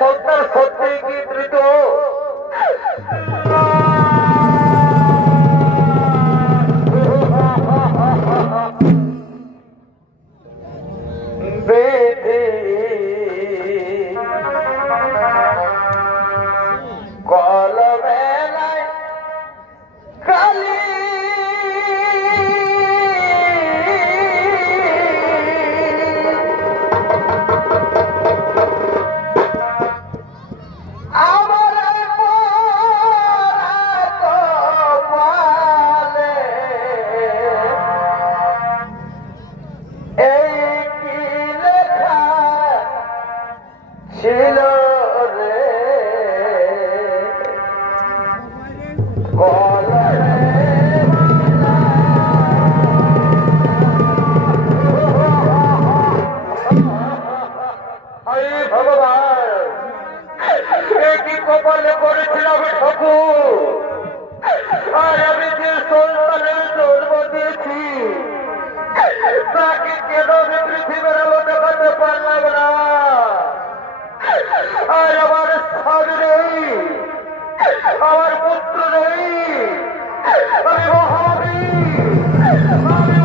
সন্তান সত্যি কি তৃতীয় কপালে করেছিলাম ঠাকুর, আর আমি যে সন্তানের জন্ম দিয়েছি তাকে কেন পৃথিবীর আলো দেখাতে পারলাম না। আর আমার স্বামী নেই, আমার পুত্র নেই, আমি মহাবী, আমি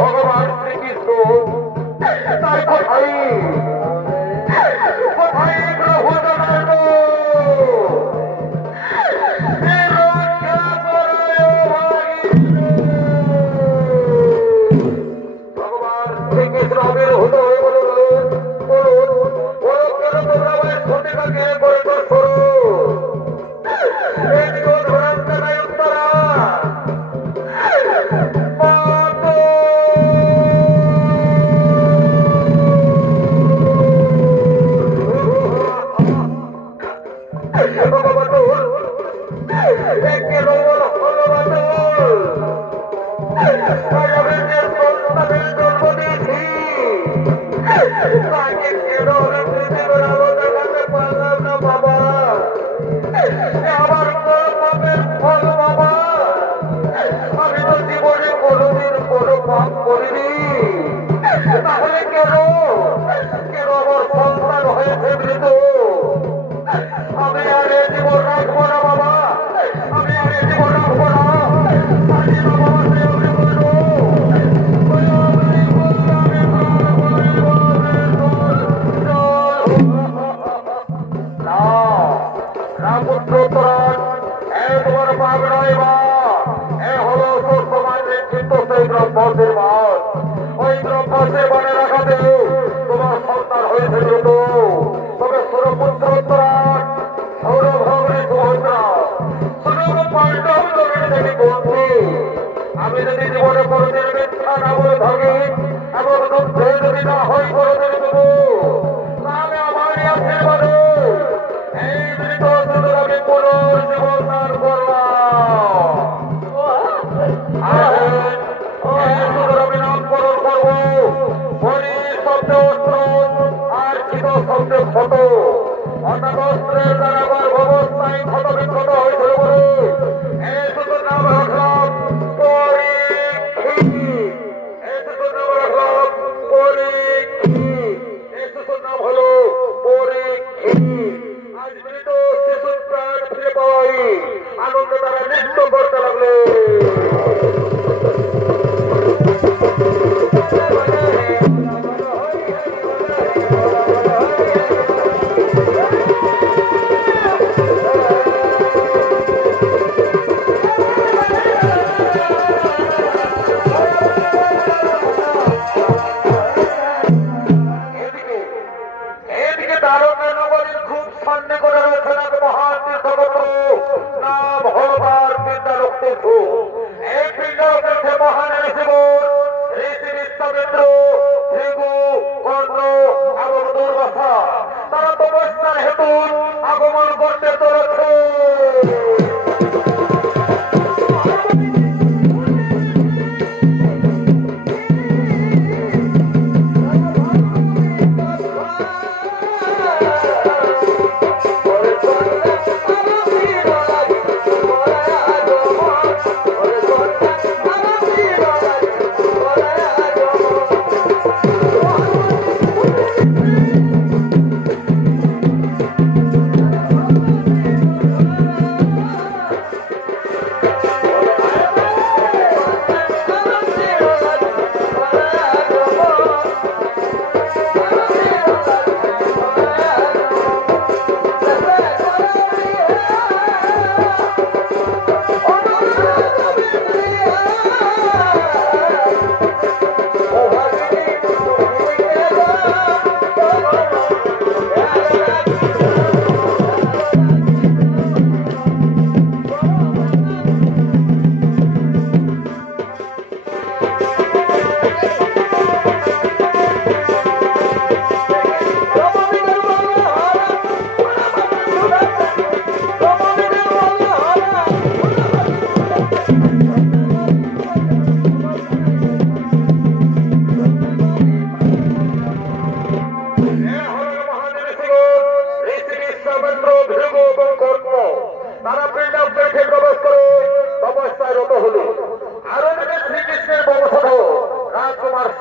ভগবান শ্রীকৃষ্ণ তার কোথায় কোথায় প্রভু জনার্দন ভগবান শ্রীকৃষ্ণ বিরহত হয়ে বলুন ওরা কেন তোমরা আমাদের সন্ধিকাকে করে তোর সরু এদিকেও ধরান্ত নাই উত্তরা তাহলে কেন কেন আমার সন্তান হয়েছে মৃত আমি আর এ জীবন রাখবো না বাবা আমি আর এ জীবন রাখবো না রামপুত্র তোমার পাগ নয় বা এ হলো তোর সমাজের চিত্ত সেই ব্রহ্মের বাস ওই ব্রহ্মের বনে রাখাতে তোমার সন্তান হয়েছে মৃত তবে সুরপুত্র উত্তরাট সৌরভগ্নে সুভদ্রা সুরভ পাণ্ডব তরুণ দেবী বলছি আমি যদি জীবনে কোনদিন মিথ্যা না বলে থাকি এবং দুঃখে যদি না হই কোনদিন দেবো তাহলে আমার আশীর্বাদ এই মৃত সুন্দর আমি পুনর্জীবন দান করলাম আমি নামকরণ করবো হরি শব্দে অস্ত্র আর চিত শব্দে ক্ষত অর্থাৎ অস্ত্রের দ্বারা গর্ভবস্থায় ক্ষত বিক্ষত হয়েছিল বলে এই শুধু নাম রাখলাম পরীক্ষী এই শুধু নাম রাখলাম পরীক্ষী এই শুধু নাম হলো পরীক্ষী আজ মৃত শিশুর প্রাণ ফিরে পাওয়াই আনন্দ তারা নৃত্য করতে লাগলো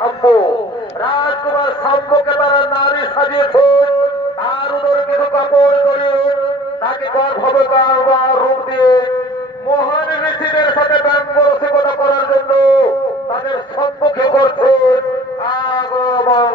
শাম্ব। রাজকুমার শাম্বকে তারা নারী সাজিয়েছে, তার উদরে কিছু কাপড় জড়িয়ে তাকে গর্ভবতী বা রূপ দিয়ে মহান ঋষিদের সাথে ব্যঙ্গ রসিকতা করার জন্য তাদের সম্মুখে করছে আগমন।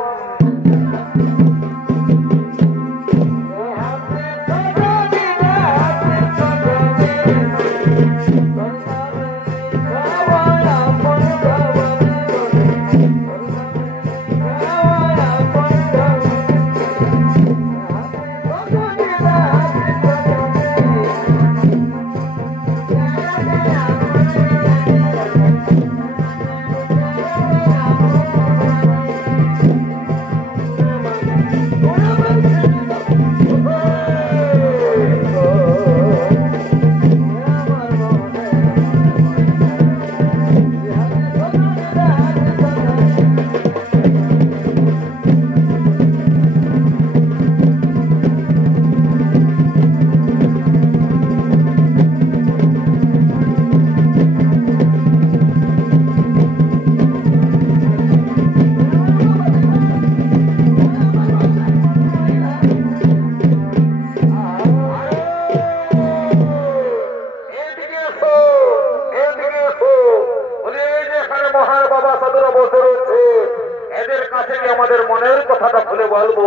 আমাদের মনের কথাটা খুলে বলবো,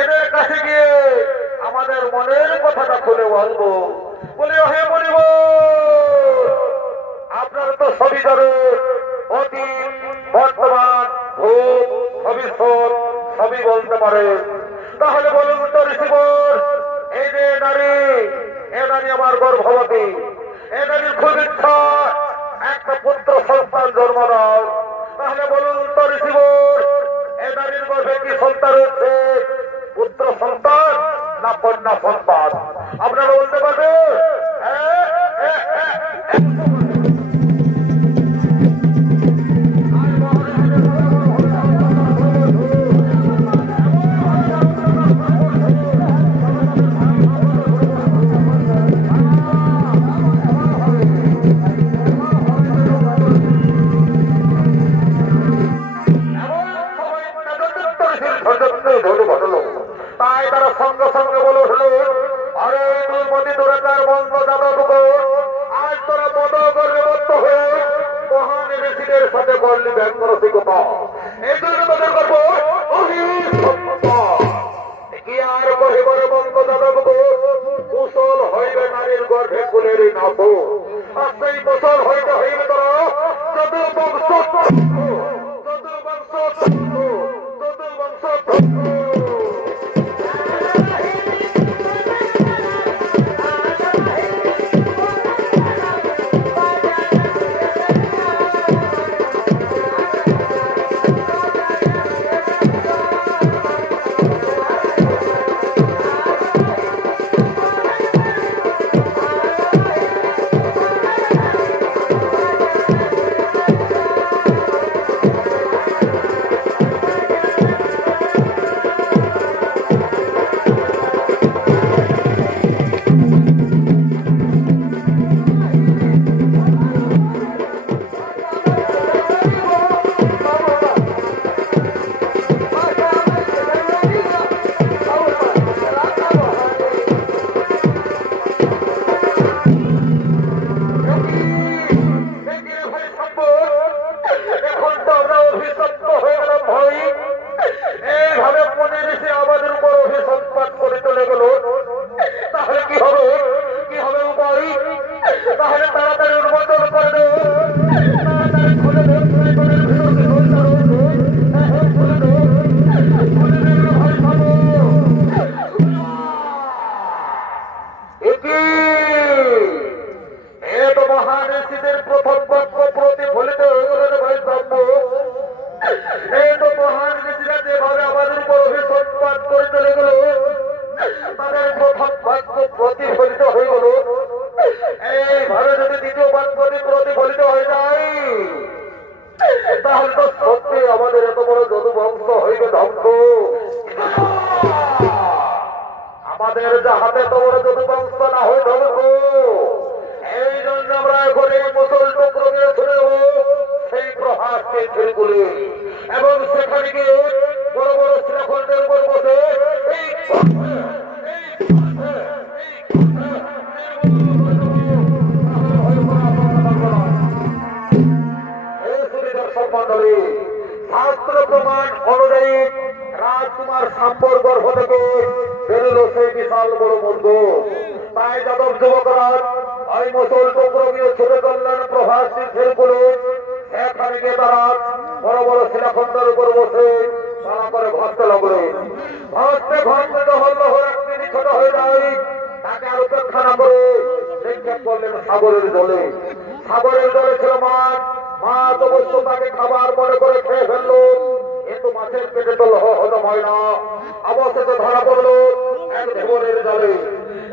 এদের কাছে গিয়ে আমাদের মনের কথাটা খুলে বলবো। বলি হে বলিব, আপনারা তো সবই জানেন, অতীত বর্তমান ভূত ভবিষ্যৎ সবই বলতে পারেন। তাহলে বলুন তো ঋষিবর, এই যে নারী, এ নারী আমার গর্ভবতী, এ নারীর খুব ইচ্ছা একটা পুত্র সন্তান জন্ম দাও। তাহলে বলুন তো ঋষিবর, এ নারীর গর্ভে কি সন্তান রয়েছে? পুত্র সন্তান না কন্যা সন্তান? আপনারা বলতে পারবেন? তাই তারা সঙ্গে সঙ্গে বলে উঠলো, আরে তুই মতি দূরেকার বন্ধ যাদবকর, আজ তোরা মদগরে বদ্ধ হয়ে মহান ঋষিদের সাথে বললি ব্যঙ্গ রসিকতা। এই জন্য তোদের করবো কি আর কহিবার বন্ধ যাদবকর, কুশল হইবে নারীর গর্ভে কুলের নাথ, আর সেই কুশল হইতে হইবে তোরা চতুর্বংশ সেখানে গিয়ে বড় বড় শিলাখণ্ডের উপর বসে এই শাস্ত্র প্রমাণ অনুযায়ী রাজকুমার সাম্বর গর্ভ থেকে বেরোল সেই বিশাল বড় মূর্খ। তাই যাদব যুবকরা ওই মুসল টুকরো গিয়ে ছুটে চললেন প্রভাস তীর্থের কুলে। সেখানে গিয়ে তারা বড় বড় শিলাখণ্ডের উপর বসে তারা করে ভাসতে লাগলো। ভাসতে ভাসতে যখন লহর আকৃতি ছোট হয়ে যায় তাকে আর উপেক্ষা না করে নিক্ষেপ করলেন সাগরের জলে। সাগরের জলে ছিল মাছ। মাছ অবশ্য তাকে খাবার মনে করে খেয়ে ফেললো, কিন্তু মাছের পেটে তো লহ হজম হয় না। অবশেষে ধরা পড়লো এক ধীবরের জলে।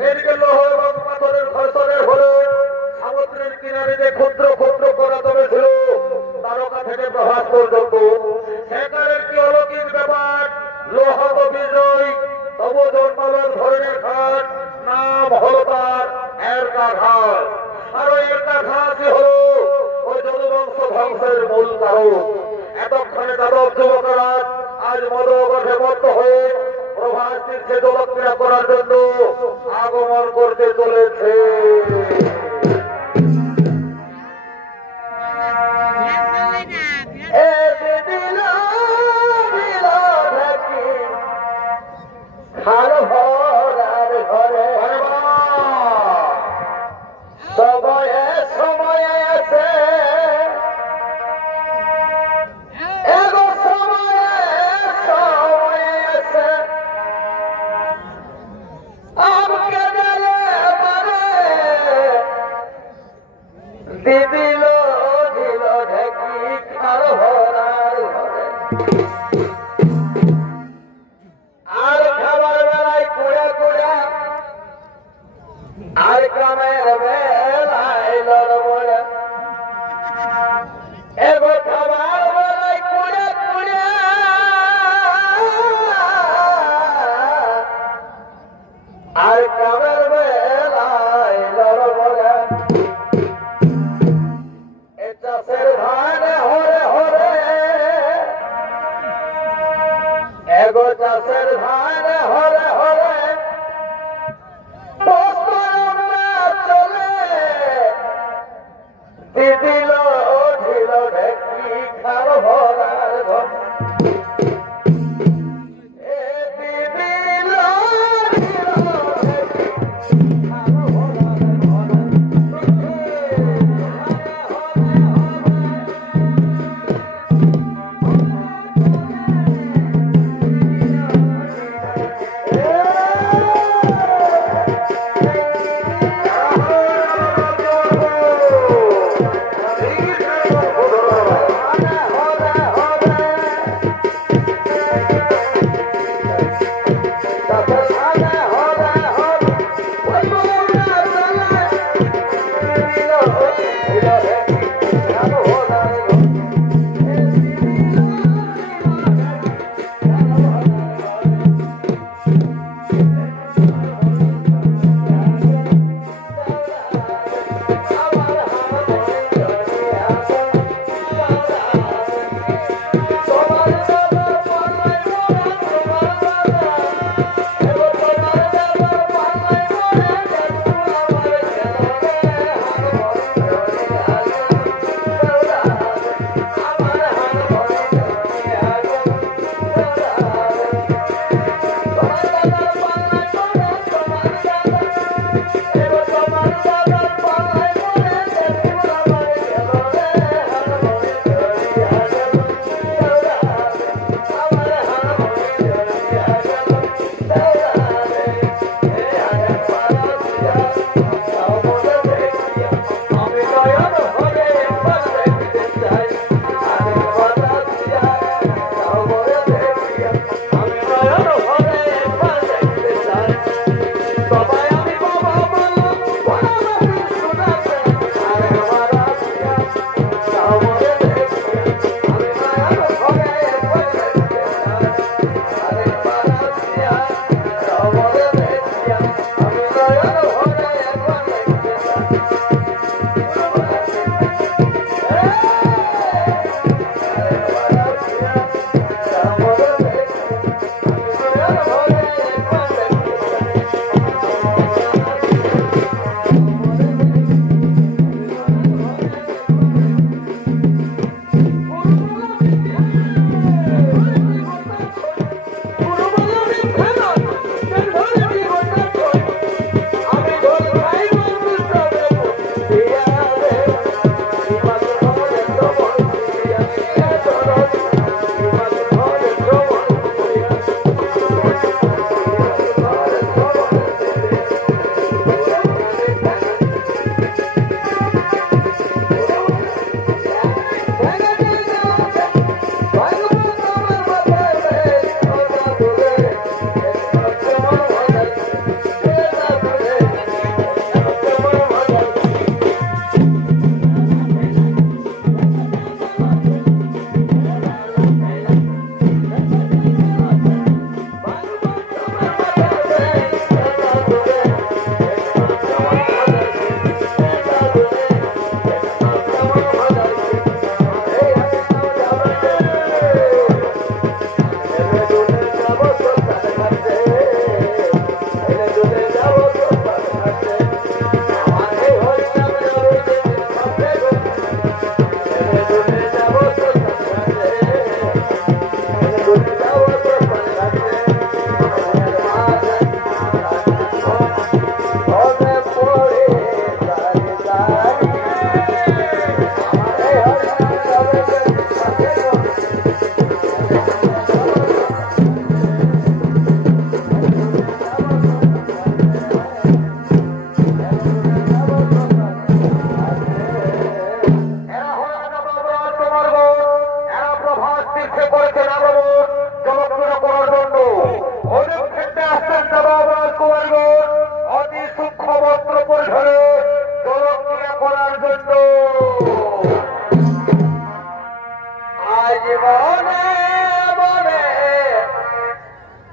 এদিকে লহ এবং পাথরের ঘর্ষণের ফলে সমুদ্রের কিনারে যে ক্ষুদ্র ক্ষুদ্র করা জমেছিল তারকা থেকে প্রভাস পর্যন্ত সেখানে কি অলৌকিক ব্যাপার। লোহ তো বিজয়, তবু জন্মালো ধরনের ঘাট, নাম হলো তার এরকা ঘাট। আর ওই এরকা ঘাটই হলো ওই যদুবংশ ধ্বংসের মূল কারণ। এতক্ষণে যাদব যুবকরা আজ মদগঠে মত্ত হয়ে প্রভাস তীর্থে জলক্রীড়া করার জন্য আগমন করতে চলেছে। সময়ে সময়ে আছে দিদিল দিল ঢেকি খার ভরার ঘরে। আর খাবার বেলায় কুড়ে কুড়ে, আর গ্রামের বেলায় লড়বড়ে। এবার খাবার বেলায় কুড়ে কুড়ে, আর গ্রামের বেলায় লড়বড়ে। চাষের ধান হরে হরে, এগো চাষের ধান হরে হরে চলে। দিদিল ঢিল ঢেকি খার ভরার ঘর।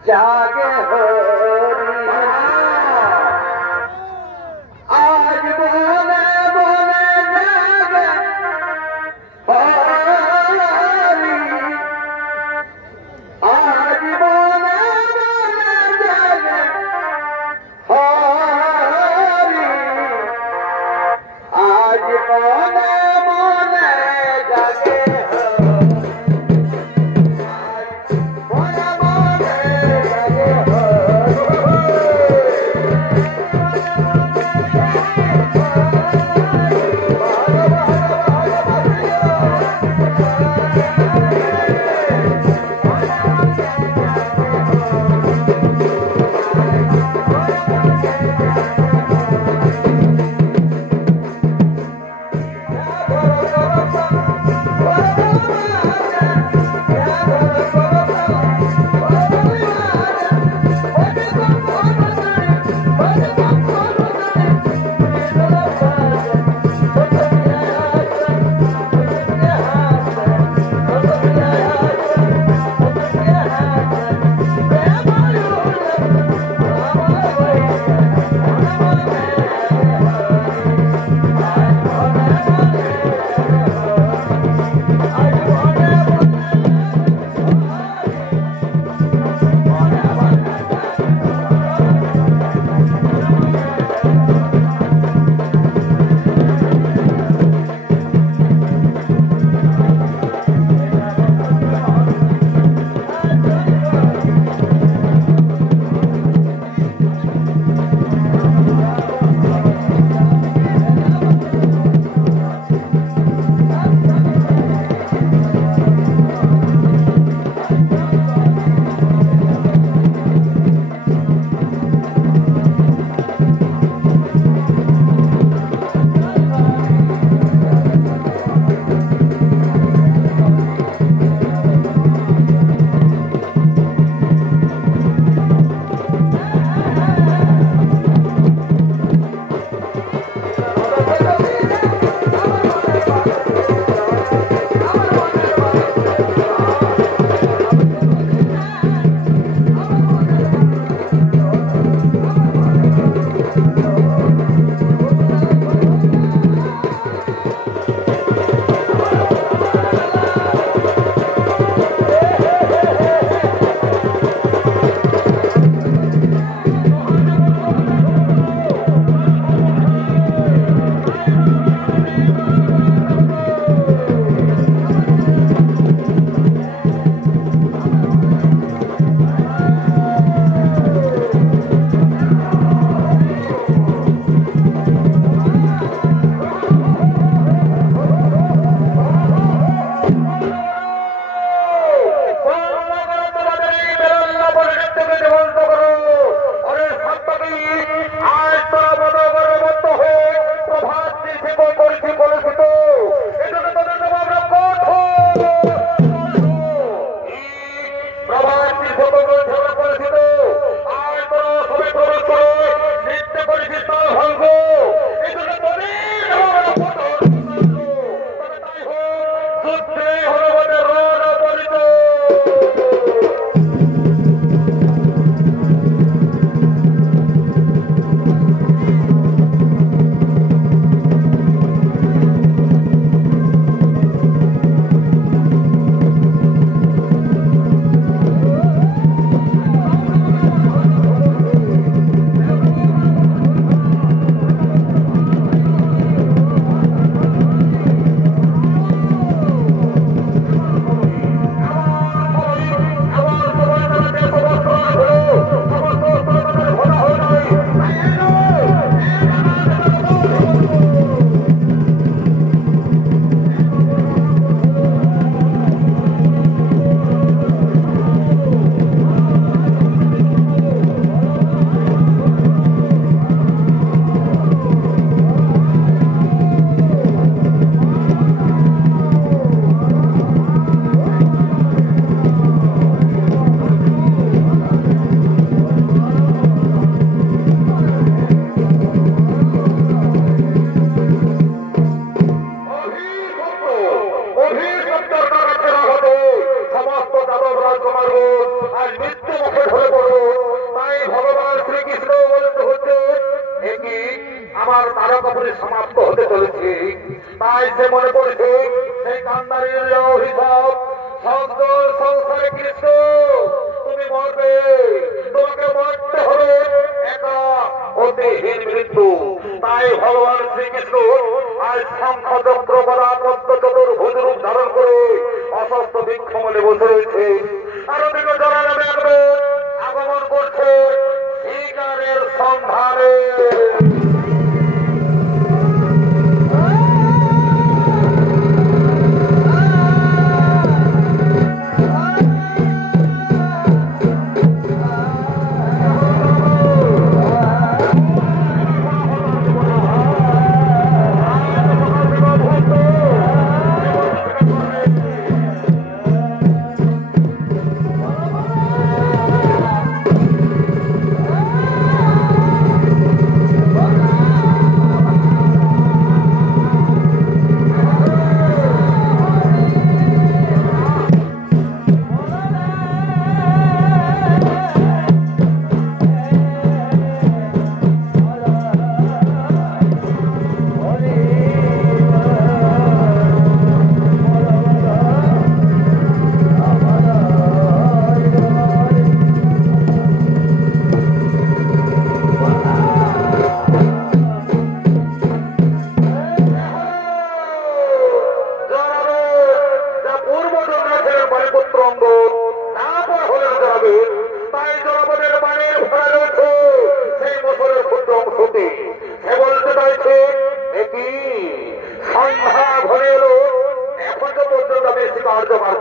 Yeah. সমাপ্ত হতে চলেছে। তাই সে মনে করেছে সেই কান্দারির অভিশাপ শব্দ সংসারে কৃষ্ণ তুমি মরবে, তোমাকে মরতে হবে একা অতিহীন মৃত্যু। তাই ভগবান শ্রীকৃষ্ণ আজ শঙ্খচক্র গদা পদ্ম চতুর্ভুজ রূপ ধারণ করে অস্বস্ত বৃক্ষমূলে বসে রয়েছে। আর ওদিকে জলালে দেখবে আগমন করছে শিকারের সন্ধানে।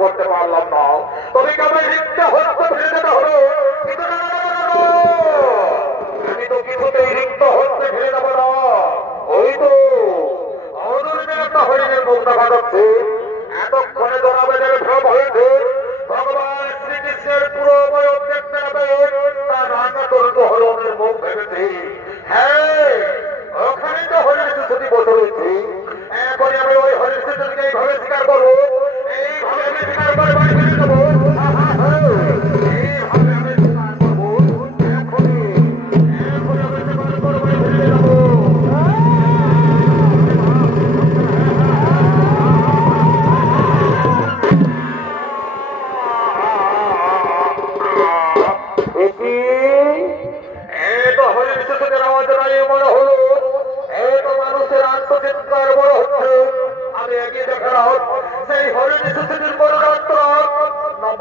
করতে পারলাম না, তবে কেমন রিক্ত হস্ত ফিরে যেতে হলো। আমি তো কিছুতেই রিক্ত হস্তে ফিরে যাবো না। ওই তো অদূরে একটা হরিণের মুখ দেখা যাচ্ছে। এতক্ষণে জনাবেদের ভ্রম হয়েছে ভগবান শ্রীকৃষ্ণের পুরো বয়স দেখতে হবে তার রান্না তরুণ হরণের মুখ ভেবেছে। হ্যাঁ, ওখানে তো হরিণ শিশুটি বসে রয়েছে। এখন আমি ওই হরিণ শিশুটিকে এইভাবে স্বীকার করবো, এইভাবে আমি স্বীকার করে বাড়ি ফিরে যাবো। এইভাবে আমি স্বীকার করবো, এখনই আমি স্বীকার করে বাড়ি ফিরে যাবো।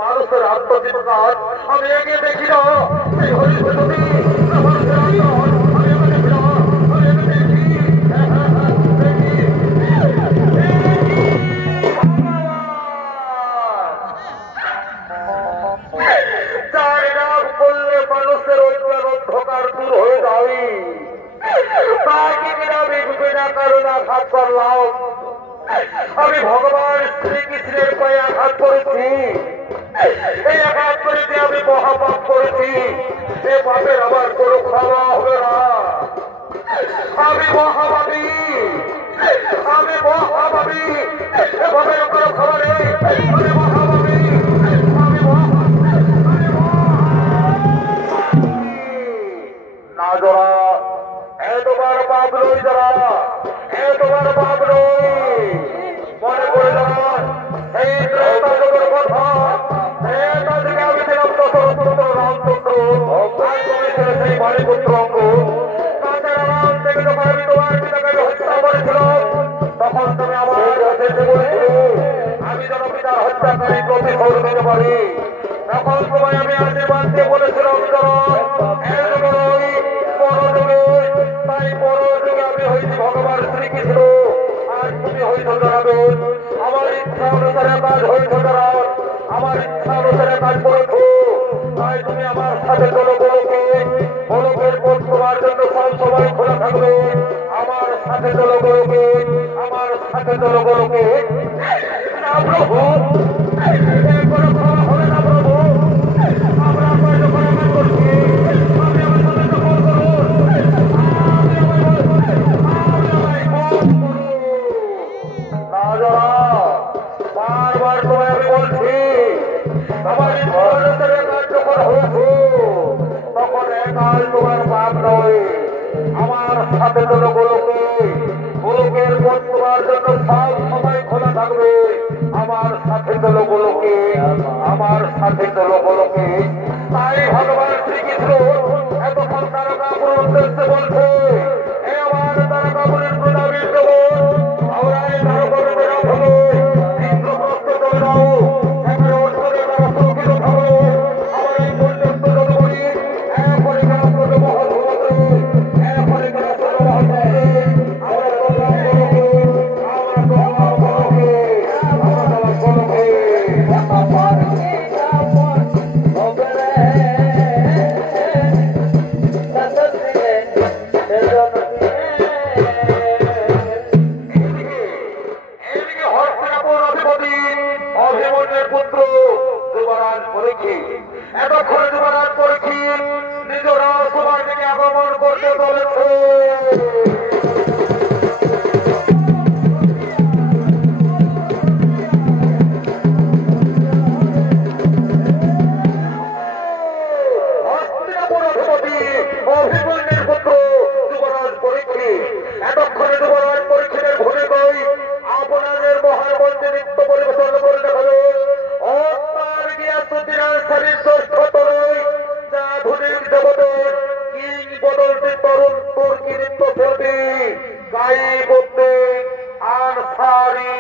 মানুষের আত্মজীবন আমি এগিয়ে দেখি না, সেই হরি মানুষের আমি দেখি না, যার নাম করলে মানুষের অন্ধকার দূর হয়ে যায়, তাকে কিনা বিনা কারণে আঘাত করলাম। আমি ভগবান শ্রীকৃষ্ণের পায়ে আঘাত করেছি। এই আঘাত করেছি আমি মহাপাপ করেছি। এ পাপের আমার কোনো ক্ষমা হবে না। আমি মহাপাপী, আমি মহাপাপী। এ পাপের কোনো ক্ষমা নেই। আমি মহাপাপী, আমি না জোড়া এতবার পাপ নই, জোড়া এতবার পাপ নই। মনে করে যান এই ত্রেতাযুগের কথা, ত্রেতা যুগে আমি ছিলাম দশরথপুত্র রামচন্দ্র, আর তুমি ছিলে সেই বাণীপুত্র অঙ্গ। কাঁচের রাম থেকে যখন আমি তোমার পিতাকে হত্যা করেছিলাম, তখন তুমি আমার কাছে বলেছিলে আমি যেন পিতার হত্যাকারী প্রতিশোধ নিতে পারি। তখন তোমায় আমি আশীর্বাদ দিয়ে বলেছিলাম তাই পরযুগে আমি হয়েছি ভগবান শ্রীকৃষ্ণ, আর তুমি হয়েছ জনাবেন। আমার ইচ্ছা অনুসারে কাজ হয়েছ জনাব, আমার ইচ্ছা অনুসারে কাজ করেছো। তাই তুমি আমার সাথে চলো গোলকে, গোলকের পথ তোমার জন্য সব সময় খোলা থাকবে। আমার সাথে চলো গোলকে, আমার সাথে চলো গোলকে। না প্রভু, কোনো ক্ষমা হবে না প্রভু। আমরা আপনার যখন আঘাত করছি, আমি আমার সাথে দখল করুন। বারবার তোমায় আমি বলছি আমার ইচ্ছানুসারে কার্যকর হয়েছে, তখন একাল তোমার পাপ নয়। আমার সাথে চলো গোলকে, সাথে তো লোকলোকে, আমার সাথে তো লোকলোকে। তাই ভগবান শ্রীকৃষ্ণ এতক্ষণ তারকাপুর উদ্দেশ্যে বলছে, হে আমার তারকাপুরের প্রতাপী প্রভু, আমরা এই তারকাপুরের প্রতাপ হলো ইন্দ্রপ্রস্থ করে দাও, এখানে অর্থনে তারা সুরক্ষিত থাকলো। আমার এই পর্যন্ত যদি বলি এরপরে কেন প্রত মহল হতে, এরপরে কেন প্রত মহল হতে, আমরা করলাম বলকে, আমরা করলাম বলকে, আমরা করলাম বলকে। অভিমন্যের পুত্র যুবরাজ পরীক্ষিত এতক্ষণে যুবরাজ পরীক্ষিত নিজ রাজকুমার থেকে আগমন করতে চলেছে। অভিমন্যের পুত্র যুবরাজ পরীক্ষিত এতক্ষণে যুবরাজ পরীক্ষিতের ভূমিকায় আপনাদের মহান মঞ্চে নৃত্য পরিবেশন করে দেখালো। অত্যার গিয়াসুদ্দিনের শরীর শ্রেষ্ঠ তরুণ যা আধুনিক জগতের কিংবদন্তি তরুণ তুর্কি নৃত্য শিল্পী গাইবুদ্দিন আনসারী।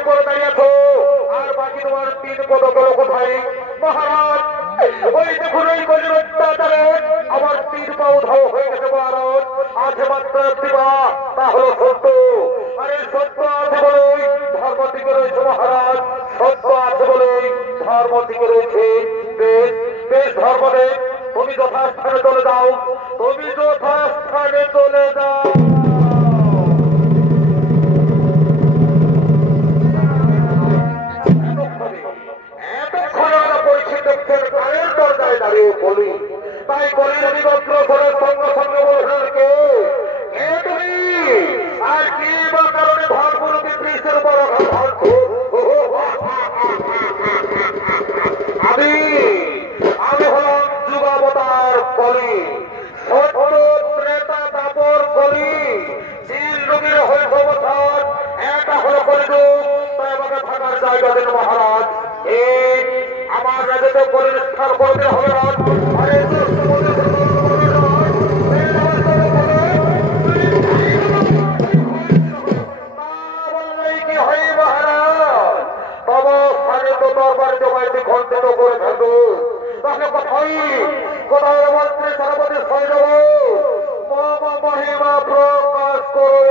উপরে দাঁড়িয়েছ আর বাকি তোমার 3 পদক গেল কোথায় মহারাজ? ওই দেখুন ওই গলির অত্যাচারে আমার 3 পা উধাও হয়ে গেছে মহারাজ। আছে মাত্র একটি পা, তা হলো সত্য। আরে সত্য আছে বলেই ধর্ম টিকে রয়েছে মহারাজ। সত্য আছে বলেই ধর্ম টিকে রয়েছে। বেশ বেশ ধর্মদেব, তুমি যথাস্থানে চলে যাও, তুমি যথাস্থানে চলে যাও। এতক্ষণ আমরা পরিচিত গায়ের দরজায় দাঁড়িয়ে বলি, তাই গলির বিগত্র করে সঙ্গে সঙ্গে বলছেন কে তুমি আর কি বা কারণে ভারপুরী বৃষ্টির উপর আমি হলাম যুগাবতার কলি, সত্য ত্রেতা দাপর কলি, 3 যুগের হয়েছে বছর, এটা হলো কলিযুগ, তাই আমাকে থাকার জায়গা দেন মহারাজ। এই আমার রাজ্যতে কলির স্থান করতে হবে না। আরে কি হয় মহারাজ? তবে স্থানে তো দরবার জমাইতে খন্ডিত করে ফেলবো, তাহলে কোথায় কোথায় মন্ত্রী সর্বতী হয়ে যাব। মামা মহিমা প্রকাশ করো।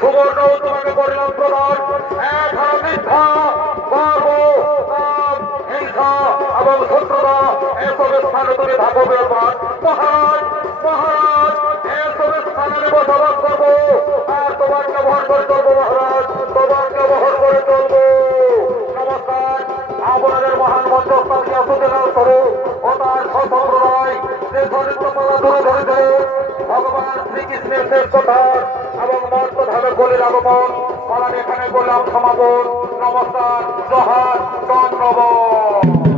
সুবর্ণ তোমাকে করলাম প্রদান, এক মিথ্যা এবং শত্রুতা এসব স্থানে তুমি থাকো বেমান। মহারাজ মহারাজ এসব স্থানে আমি বসবাস করবো আর তোমাকে বহন করে চলবো মহারাজ, তোমাকে বহন করে চলবো। নমস্কার। আপনাদের মহান মঞ্চস্থল সুতরাং করো ও তার সম্প্রদায় যে চরিত্র পালা তুলে ধরেছে ভগবান শ্রীকৃষ্ণের শেষ কথা এবং মর্তধামে গলির আগমন পালান এখানে করলাম সমাপন। নমস্কার, জহার, ধন্যবাদ।